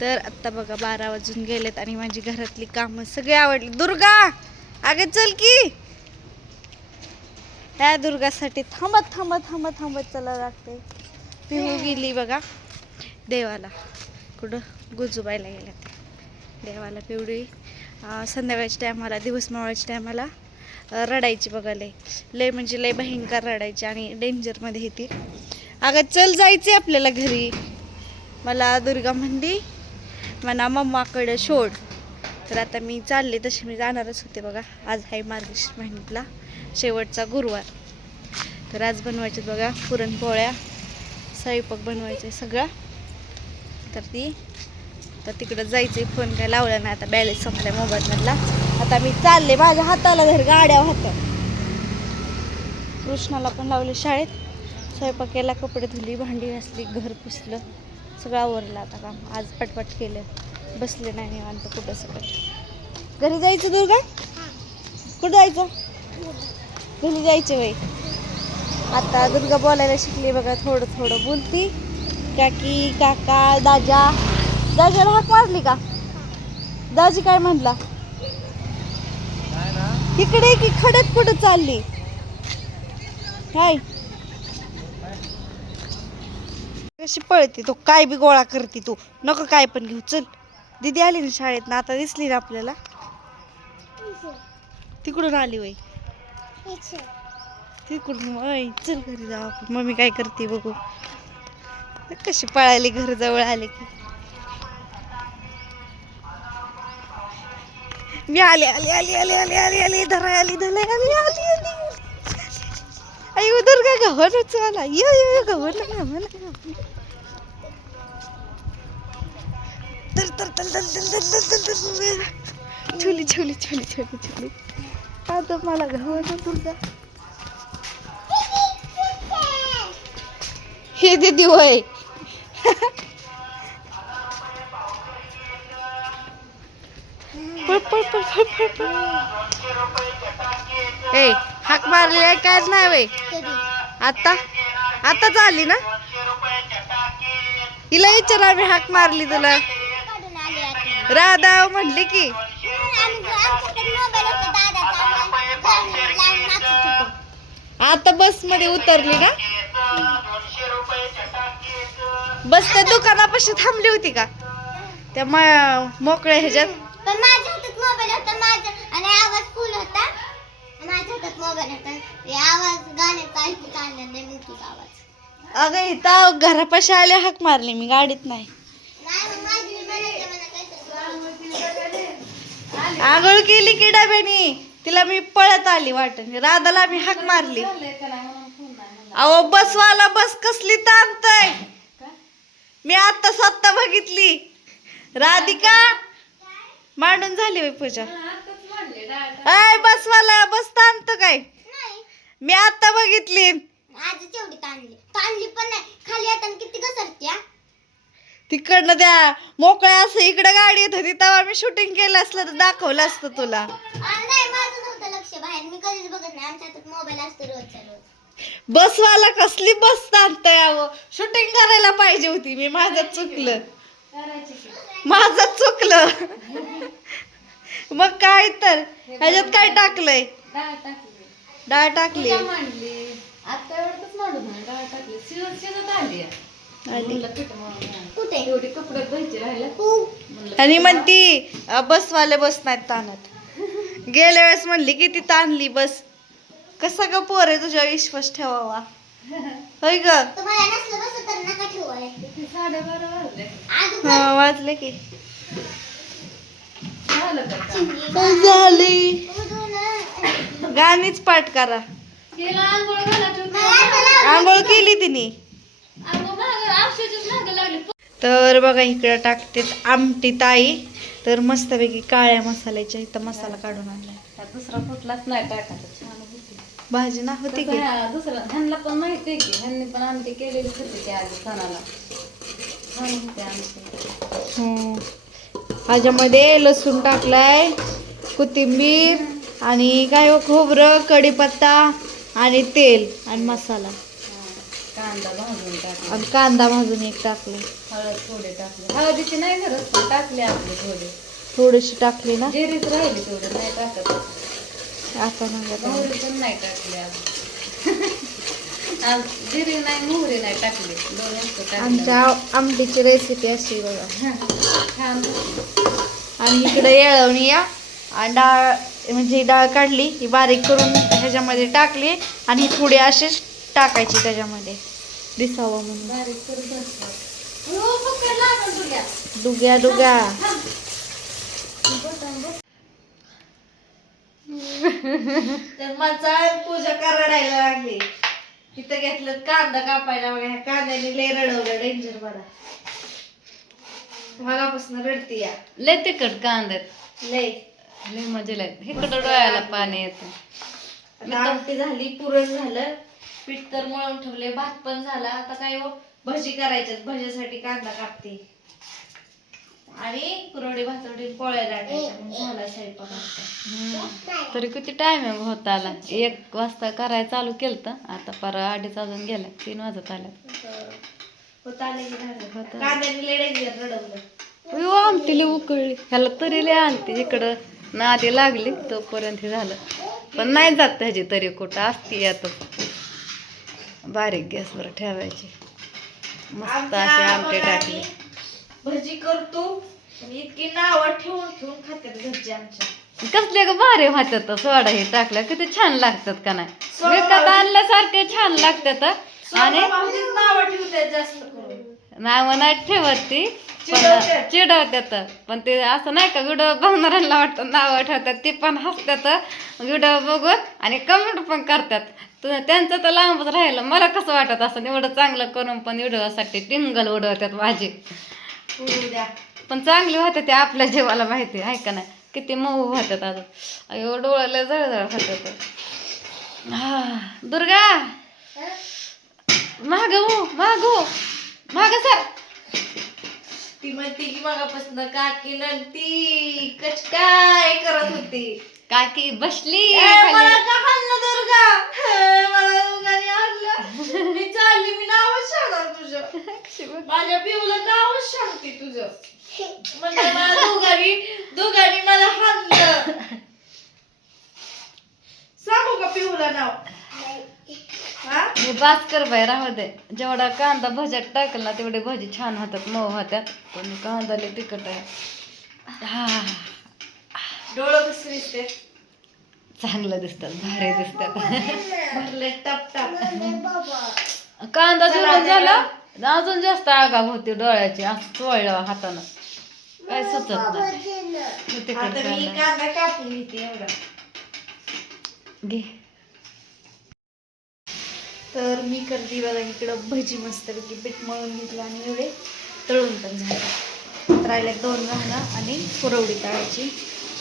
तर आत्ता बघा 12 वाजून गेलेत आणि माझी घरातली कामं सगळी आवडली. दुर्गा आगे चल की. त्या दुर्गासाठी थांबत थांबत थांबत थांबत चला लागते. पिहू गेली बघा देवाला. कुठं गुजूबाईला गेल्या देवाला. पिवळी संध्याकाळच्या टायमाला दिवस मावळाच्या टायमाला रडायची बघा. लय म्हणजे लय भयंकर रडायची आणि डेंजरमध्ये येते. अगं चल जायचे आपल्याला घरी. मला दुर्गा म्हणली म्हणा मम्माकडं सोड. तर आता मी चालले. तशी मी जाणारच होते बघा. आज आहे मार्गशीर्ष महिन्यातला शेवटचा गुरुवार. तर आज बनवायचे बघा पुरणपोळ्या, स्वयंपाक बनवायचे सगळा. तर तिकडं जायचं. फोन काय लावला नाही. आता बॅलन्स संपलाय मोबाईलमधला. आता मी चालले. माझ्या हाताला धर गाड्या होत्या. कृष्णाला पण लावले शाळेत. स्वयंपाक केला, कपडे धुली, भांडी घासली, घर पुसलं, सगळं आवरलं. आता काम आज पटपट केलं. बसले नाही निवांत कुठं सगळं. घरी जायचं दुर्गा? कुठं जायचं? घरी जायचं बाई. आता दुर्गा बोलायला शिकली बघा. थोडं थोडं बोलती. काकी, काका, दाजाला हाक मारली का? दाजी काय म्हणला? इकडे की खडक कुठं चालली? हाय कशी पळते तो. काय बी गोळा करते तू. नको काय पण घेऊ. चल दीदी आली ना शाळेत ना. आता दिसली ना आपल्याला. तिकडून आली वय. तिकडून वय. चल घरी जाऊ आपण. मम्मी काय करते बघू. कशी पळाली घर जवळ आले की. मी आली आली आली आली आली आली आली धराय आली धराय आली आली आली. आई उधर काय गव्हाणच मला. ये गव्हाण तर तर तर छोली छोली छोली छोली छोली. आता मला गव्हाण दुर्गा हे दीदी होय. ए हाक मारली काय नाही वे. आता आताच आली ना. हिला विचार आम्ही हाक मारली तुला. राधा म्हणली की आता बस मध्ये उतरली ना. बस त्या दुकानापाशी थांबली होती का? त्या मोकळ्या ह्याच्यात. पण माझ्या हातात मोबाईल होता. माझा आणि आवाज फुल होता. माझ्या हातात मोबाईल होता. ते आवाज गाण्याचा ऐकू चालला नाही. मग तुझा आवाज. अगं इथं घरापाशी आले हाक मारली मी. गाडीत नाही. आंघोळ केली की डब्यानी. तिला मी पळत आली वाटण. राधाला मी हाक मारली. अहो बसवाला बस कसली ताणतय. मी आता स्वतः बघितली. राधिका मांडून झाली होय पूजा. अय बसवाला बस ताणत काय? मी आता बघितली. आज तेवढी ताणली पण नाही. खाली आता किती घसरत्या. तिकडनं त्या मोकळ्या असं इकडे गाडी येत होती तेव्हा मी शूटिंग केलं असलं तर दाखवलं असतं तुला. नाही माझं नव्हतं लक्ष बाहेर. मी कधीच बघत नाही. आमच्या हातात मोबाईल असतो रोजच्या रोज. बसवाला कसली बस ताणतय. अहो शूटिंग करायला पाहिजे होती मी. माझं चुकलं. मग काय तर ह्याच्यात काय टाकलंय? डाळ टाकली. आणि म्हणती बसवाले बस नाहीत ताणत. गेल्या वेळेस म्हणली की ती ताणली बस. कसा ग पोर आहे तुझ्या विश्वास ठेवावा. होय ग. हा वाजले की झाली. गाणीच पाठ करा. आंघोळ केली तिने. तर बघा इकडे टाकते आमटी ताई. तर मस्तपैकी काळ्या मसाल्याच्या इथं मसाला काढून आणलाय. दुसरा कुठलाच नाही टाकायचा. छान भाजी ना होती की दुसरा ह्यांना पण माहिती आहे की ह्यांनी पण आमटी केलेली होती की आज सणाला. छान होते आमटी. ह्याच्यामध्ये लसूण टाकलाय, कोथिंबीर आणि काय खोबरं, कढीपत्ता आणि तेल आणि मसाला. कांदा भाजून टाकला. आणि कांदा भाजून एक टाकला. हळद थोडे टाकले, हळदीची नाही गरज पण टाकले आपले थोडे. थोडीशी टाकली ना, जिरीच राहिली तेवढे नाही टाकत. आता नाही आता. मोहरी पण नाही टाकली आज. आज जिरी नाही मोहरी नाही टाकली, दोन वस्तू टाकल्या. आमच्या आमटीची रेसिपी अशी बघा. छान होती. आणि इकडे येळवणी या आणि डाळ, म्हणजे डाळ काढली ही बारीक करून ह्याच्यामध्ये टाकली आणि ही थोडी अशीच टाकायची त्याच्यामध्ये दिसावं म्हणून. बारीक करून बसतात. हो, पकड लागल तुला. डुग्या डुग्या. तर माझा पूजा रडायला लागली. इथं घेतलं कांदा कापायला बघा, ह्या कांद्याने लय रडवलं, डेंजर मला. मगापासून रडती या लय तिखट कांद्यात, लय. लय मजा लागते. इकडं डोळ्याला पाणी येतं. आता आमटी झाली, पुरण झालं, पीठ तर मळून ठेवले, भात पण झाला. आता काय हो, भजी करायच्यात, भजीसाठी कांदा कापते आणि कुरवडी भातवडी पोळ्या लाटायच्या. मग झाला स्वयंपाक आमचा. तरी किती टायमिंग होत आला. 1 वाजता करायला चालू केलं, आता परवा 2:30 वाजून गेल्या, 3 वाजत आल्या. होत आले की झालं. कांद्याने लय डेंजर रडवलं. आमटीला उकळली, ह्याला तरी लय आणते. इकडं नादी लागली तोपर्यंत हे झालं, पण नाही जात त्याची तरी कुठं असती. आता बारीक गॅसवर ठेवायची. मस्त असे आमटे टाकले. भजी करतो आणि इतकी नावं ठेवून ठेवून खात्यात घरचे आमच्या. कसले ग भारी होत्यात. सोडा हे टाकल्या किती छान लागतात का नाही. विकत आणल्यासारखे छान लागतात. आणि नावं ठेवतात जास्त करून. नाव नाही ठेवत ती, चिडवतात. पण ते असं नाही का, व्हिडिओ बघणाऱ्यांना वाटतं नावं ठेवतात, ती पण हसतात व्हिडिओ बघून आणि कमेंट पण करतात. त्यांचं तर लांबच राहिलं. मला कसं वाटत असं एवढं चांगलं करून पण व्हिडिओसाठी टिंगल उडवतात माझी. पण चांगली होते ते आपल्या जीवाला माहिती आहे का नाही. किती मऊ होतात अजून. अयो डोळ्याला जळजळ होतात. हा दुर्गा माग सर. ती म्हणते की मगापासून काकी नंती कच काय करत होती. काकी बसली मला का हाणलं दुर्गा, मला दुर्गाने हाणलं. मी चालली, मी नावच सांगणार तुझं, माझ्या पिऊला नावच सांगते तुझं. म्हणजे मला दोघांनी मला हाणलं. सांगू का पिऊला नाव? बास कर बाई, राहू दे. जेवढा कांदा भज्यात टाकला तेवढे भजी छान होतात, मऊ होतात. पण कांदा लय तिखट आहे. हा डोळं कसं दिसते? चांगलं दिसतात, भारी दिसतात. भरले टप टप. कांदा चिरून झाला अजून जास्त आगाव होती डोळ्याची. असं चोळलं हातानं काय सुचत नाही. तिखट आता मी कांदा कापून घेते एवढा. घे. तर मी करते बघा इकडं भजी मस्तपैकी पीठ मळून घेतलं आणि एवढे तळून पण झाले. राहिल्यात 2 राहणं आणि कुरवडी तळायची.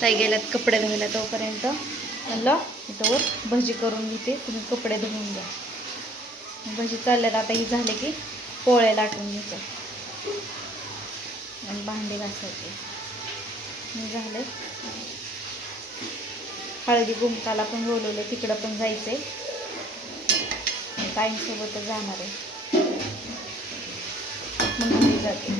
ताई गेल्यात कपडे धुवायला, तोपर्यंत म्हणलं इथं भजी करून घेते, तुम्ही कपडे धुवून घ्या. भजी चालल्यात. आता ही झाले की पोळे लाटून घ्यायचं आणि भांडे घासायचे. मी झाले. हळदी कुंकाला पण बोलवलं, तिकडं पण जायचंय. ताईंसोबतच जाणार आहे, मग घरी जाते.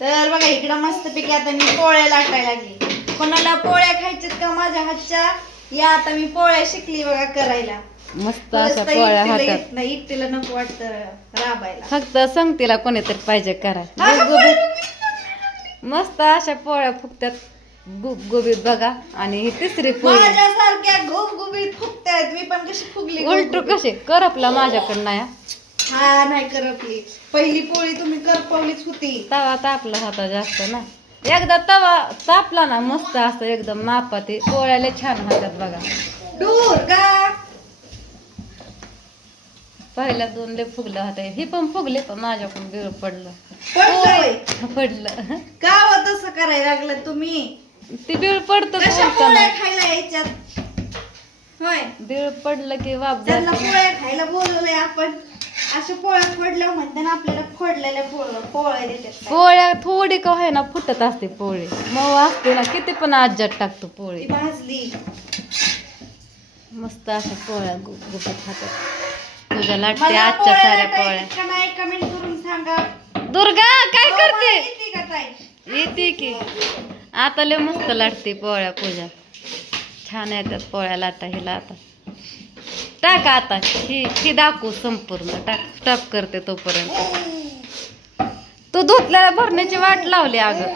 तर बघा इकडं मस्तपैकी आता मी पोळ्या लाटायला लागली. कोणाला पोळ्या खायच्यात का माझ्या हातच्या? या आता मी पोळ्या शिकली बघा करायला. मस्त अशा पोळ्या हातात. नाही एकटीला नको वाटतं राबायला. फक्त संगतीला कोणीतरी पाहिजे करायला. मस्त अशा पोळ्या फुगत्यात गुबगुबीत बघा. आणि ही तिसरी पोळी माझ्यासारख्या गुबगुबीत फुगतायत. मी पण कशी फुगली उलटू कशी करपला माझ्याकडं नाही. हा नाही करपली. पहिली पोळी तुम्ही करपवलीच होती. तवा तापला होता जास्त ना. एकदा तवा तापला ना मस्त असं एकदम मापाती पोळ्याला छान होतात बघा. दूर का पहिल्या 2 लय फुगल्या होत्या. ही पण फुगले पण माझ्याकडून बिळ पडलं. पडलं का हो तसं करायला लागलं तुम्ही? ती बिळ पडतं कशा पोळ्या खायला यायच्यात? होय, बिळ पडलं की वाप त्यांना जाते. पोळ्या खायला बोलवलंय आपण. अशा पोळ्या फोडल्या म्हणते ना आपल्याला फोडलेल्या पोळ्या देतात. पोळ्या थोडी का आहे ना फुटत असते पोळी. मऊ असते ना किती पण आज्यात टाकतो पोळी. ती भाजली. मस्त अशा पोळ्या गुबगुबीत खातात. पूजा लाटते आजच्या साऱ्या पोळ्या. नाही कमेंट करून सांगा. दुर्गा काय करते? येते का ताई? येते की आता लय मस्त लाटते पोळ्या पूजा. छान येतात पोळ्या लाटा हिला. आता टाक आता ही दाखवू संपूर्ण. टाक करते तोपर्यंत. तू धुतल्याला भरण्याची वाट लावली अगं.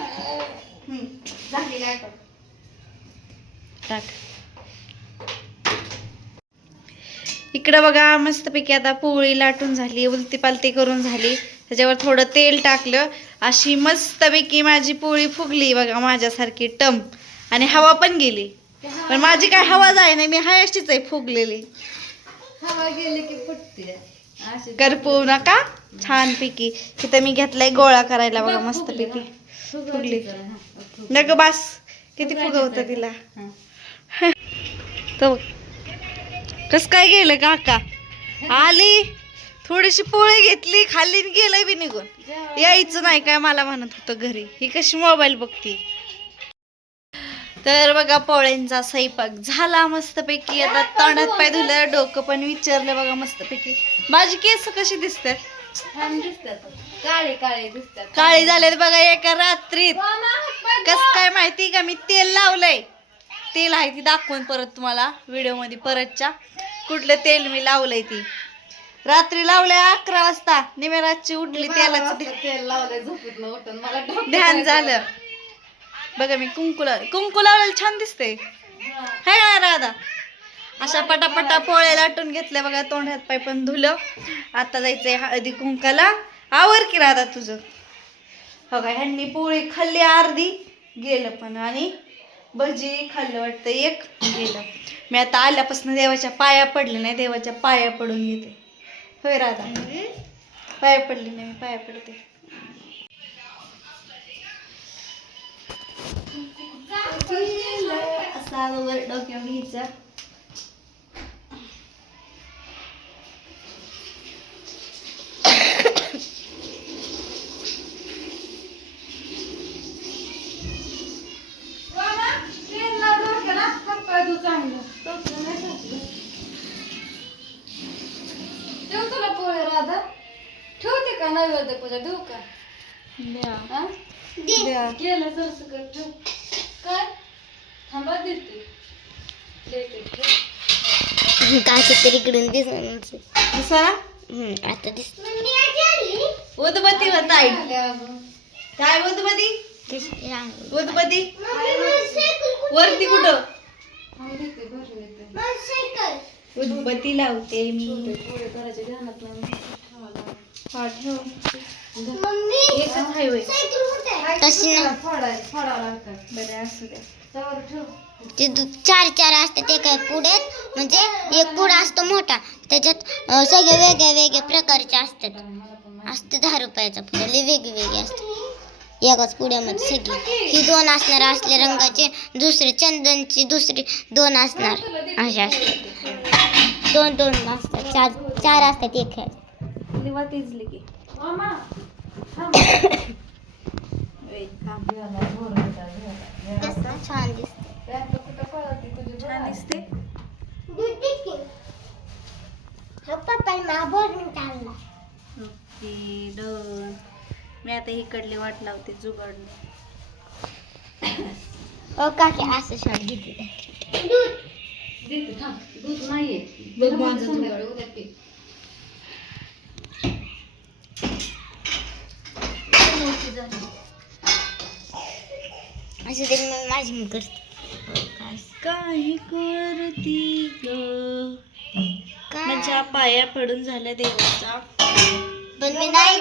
झालेलं आहे. टाक. इकडं बघा मस्तपैकी आता पोळी लाटून झाली, उलती पालती करून झाली. त्याच्यावर थोडं तेल टाकलं, अशी मस्तपैकी माझी पोळी फुगली बघा माझ्यासारखी टम. आणि हवा पण गेली, पण माझी काय हवा जाय नाही, मी हाय अशीच आहे फुगलेली. हवा गेली की फुटते. करपवू नका. छानपैकी तिथं मी घेतलाय गोळा करायला बघा मस्तपैकी फुगली. नग बास किती फुगवतं तिला. तो कस काय गेलं काका? आली थोडीशी पोळी घेतली, खाल्ली आणि गेलं बी निघून. यायचं नाही काय मला म्हणत होतं घरी. ही कशी मोबाईल बघती. तर बघा पोळ्यांचा स्वयंपाक झाला मस्तपैकी. आता तोंडात पाय धुलं, डोकं पण विचारलं बघा मस्तपैकी. माझी केस कशी दिसतात? छान दिसतात. काळे काळे दिसतात. काळी झालेत बघा एका रात्रीत. कस काय माहिती का? मी तेल लावलंय. तेल आहे ती दाखवून परत तुम्हाला व्हिडिओ मध्ये परतच्या. कुठलं तेल मी लावलंय ती रात्री लावलंय 11 वाजता. निमेराची उठली तेलाचं तेल लावलंय झोपेतनं उठून मला ध्यान झालं बघा. मी कुंकू लावलेलं छान दिसते है ना राधा. अशा पटापटा पोळ्या लाटून घेतल्या बघा. तोंड हात पाय पण धुलं. आता जायचंय हळदी कुंकाला. आवर की राधा तुझं. हो का ह्यांनी पोळी खाल्ली अर्धी, गेलं पण. आणि भजी खाल्लं वाटतं एक, गेलं. मी आता आल्यापासून देवाच्या पाया पडले नाही. देवाच्या पाया पडून घेते. होय राधा? पाया पडली नाही, मी पाया पडते. असा वर डोक्यावर घ्यायचा. ठेव तुला पोळे राधा. ठेवते का नैवेद्य पूजा देऊ का? द्या. हा? द्या. केलं जरसं कर. ठेव. काय थांबा देते. देते ठेव. काहीतरी इकडून दिसणार. दिसा ना? आता दिस उदबत्ती होत आई. काय उदबत्ती? उदबत्ती वरती कुठं? देते भरून येते. उदबत्ती लावते मी. पोळे करायचे ध्यानात नाही. हा ठेव. एकच आहे होय. तशी ना फोडावं लागतं. बरं असू द्या. त्यावर ठेव. ते 4 असतात. ते काय पुढ्यात म्हणजे एक पुडा असतो मोठा, त्याच्यात सगळे वेगळ्या प्रकारचे असतात. असते 10 रुपयाचा पुडा. लय वेगवेगळे असतात एकाच पुड्यामध्ये सगळी. ही 2 असणार असल्या रंगाचे, दुसरे चंदनची, दुसरी 2 असणार असे असतात. 2 असतात. 4 असतात एक ह्यात. लिवा तिजली की. मामा कसं छान दिसतं. छान दिसते. Okay done. मी आता इकडली वाट लावते जुगाडणे. काकी असं शॉट घेतली. देते थांब. दूध नाहीये. बघ माझं संध्याकाळी उद्या पी. असं ते माझी मी करते. काही करती ग. माझ्या पाया पडून झाल्या देवाचा. पण मी नाही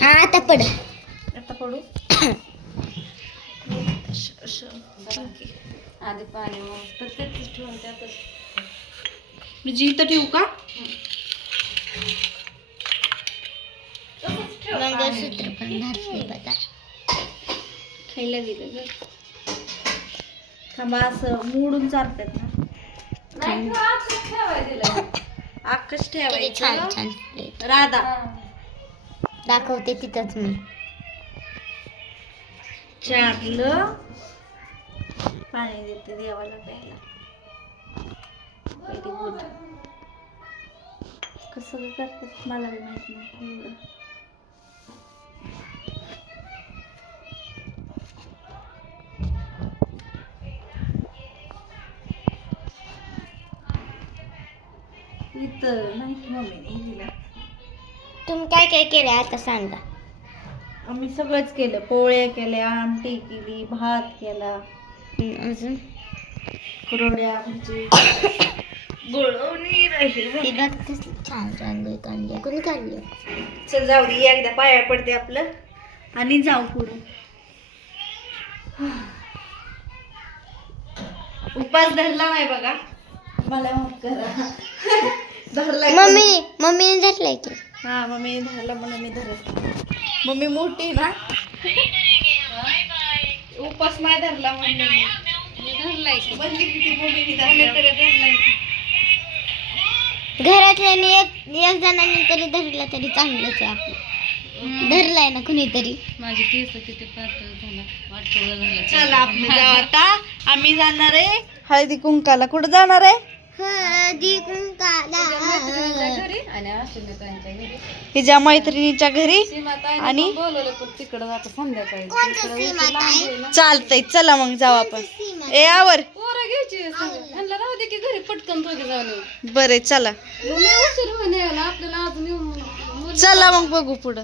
हा आता पड. आता पडू. आधी पाणी मग प्रत्येकच ठेवून त्यातच. मी जी इथं ठेवू का? मंगळसूत्र पण घातले बघा. खायला गेलं ग. थांबा असं मोडून चालतात ना. नाही ठेव, आतच ठेवायला दिलं. आकच किती छान ठेवायचं. छान plate. राधा दाखवते तिथंच मी. चारलं पाणी देते देवाला प्यायला. पहिली बोट कसं करतात मला बी माहित नाही एवढं. इथं नाही की मम्मीने दिला. तुम्ही काय काय केलं आता सांगा. आम्ही सगळंच केलं. पोळ्या केल्या, आमटी केली, भात केला, अजून कुरवड्या, भजी, गुळवणी राहिली. ती बघ कसली छान रांगोळी काढली. कोणी काढली? चल जाऊ दे, एकदा पाया पडते आपलं आणि जाऊ पुढं. उपास धरला नाही बघा, मला माफ करा. धरलाय मम्मीने धरलाय की. हा मम्मी धरला म्हणून मी धरत. मम्मी मोठी ना, उपास नाही धरला म्हणून मी धरलाय की. म्हणली किती मम्मीने धरला. घरातल्याने एक जणांनी तरी धरला तरी चांगलंच आहे आपलं. धरलाय ना कुणीतरी. माझी केस किती पातळ झाला, वाटोळं झालं. चला आपण जाऊ आता. आम्ही जाणार आहे हळदी कुंकाला. कुठं जाणार आहे? हळदी कुंकाला. घरी आणि अश्विनीताईंच्या घरी. हिच्या मैत्रिणीच्या घरी. सीमाताईने आणि पण बोलवलं पण तिकडं आता संध्याकाळी. कोणतं सीमाताई? चालतंय, चला मग जाऊ आपण. ए आवर. पोरं घ्यायची त्यांना राहू दे की घरी पटकन दोघे जाऊन येऊ. बरे चला, मग मी उशीर होऊन यायला आपल्याला अजून येऊन चला मग बघू पुढं.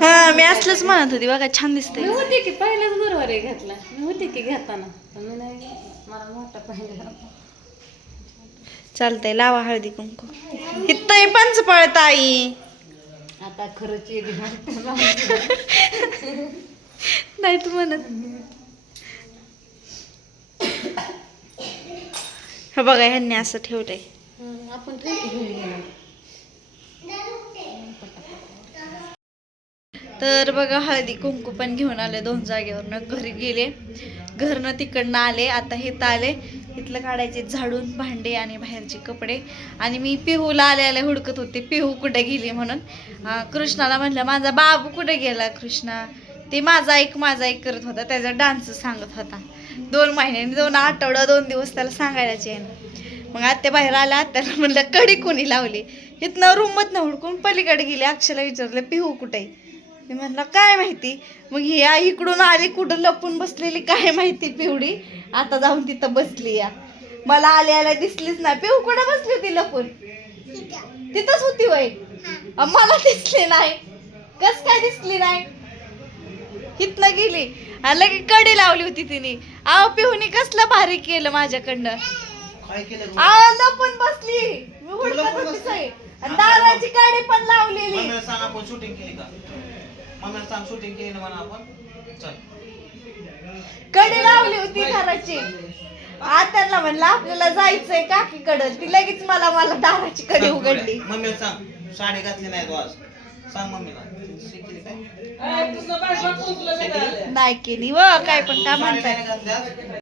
हा मी असलंच म्हणत होती बघा, छान मी दिसतंय. होते की पहिल्याच गुरुवारी घेतला. मी होते की घेताना पण मी नाही, मला मोठा पाहिजे. चालतंय, लावा हळदी कुंकू. इथं पंच पळत आई. आता खरंच एक नाही तू म्हणत. हे बघा ह्यांनी असं ठेवलंय. आपण ट्रेकी घरी गेलो. तर बघा हळदी कुंकू पण घेऊन आले 2 जागेवरनं. घरी गेले, घरनं तिकडनं आले, आता इथं आले. इथलं काढायचे झाडून भांडे आणि बाहेरचे कपडे. आणि मी पिहूला आले हुडकत होते, पिहू कुठे गेली म्हणून. कृष्णाला म्हणलं माझा बाबू कुठे गेला कृष्णा. ते माझा एक करत होता, त्याचा डान्स सांगत होता. 2 महिन्यांनी 2 आठवडा 2 दिवस त्याला सांगायलाच आहे. मग आत्या बाहेर आल्या. आत्याला म्हणलं कडी कोणी लावली. इथनं रूममधनं हुडकून पलीकडे गेले. अक्षला विचारलं पिहू कुठे आहे. मी म्हणलं काय माहिती. मग ही इकडून आली, कुठं लपून बसलेली काय माहिती पिवडी. आता जाऊन तिथं बसली या. मला आल्या दिसलीच नाही. पिहू कुठं बसली होती लपून? तिथंच होती वय. मला दिसली नाही. कस काय दिसली नाही? इथनं गेली आणि लगे कडी लावली होती तिने. आव पिहूनी कसलं भारी केलं माझ्याकडनं. लपून बसली. मी हुडकत होती सगळी. आणि दाराची कडी पण लावलेली. कडी लावली होती दाराची. आत्याला म्हणलं आपल्याला जायचंय काकीकडं. ती लगेच मला दाराची कडी उघडली. मम्मीला सांग साडी घातली नाही तू आज. सांग मम्मीला. शिकली काय? नाही केली व काय पण काय म्हणताय. घातल्या